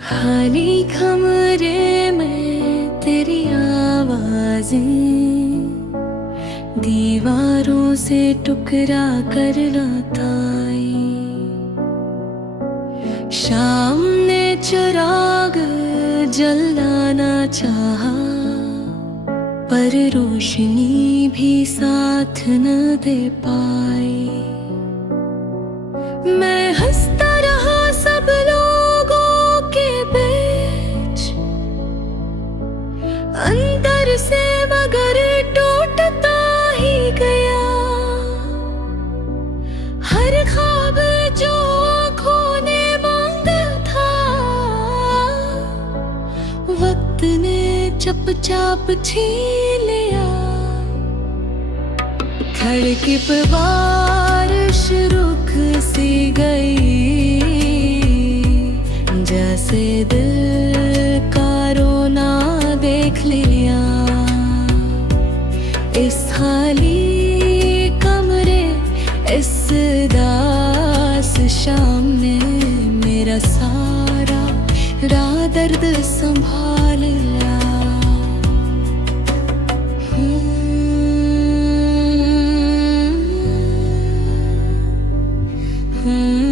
खाली कमरे में तेरी आवाजें दीवारों से टुकरा कर लाताई। शाम ने चिराग जलाना चाहा पर रोशनी भी साथ न दे पाई। मैं हंसता रहा सब लोगों के बीच, अंदर से मगर टूटता ही गया। हर ख्वाब जो आँखों ने मांगा था, वक्त ने चुपचाप छीन लिया। धड़की पे बारिश रुक सी गई, जैसे दिल का रोना देख लिया। इस खाली कमरे इस उदास शाम ने मेरा सारा दर्द संभाल लिया। Hmm.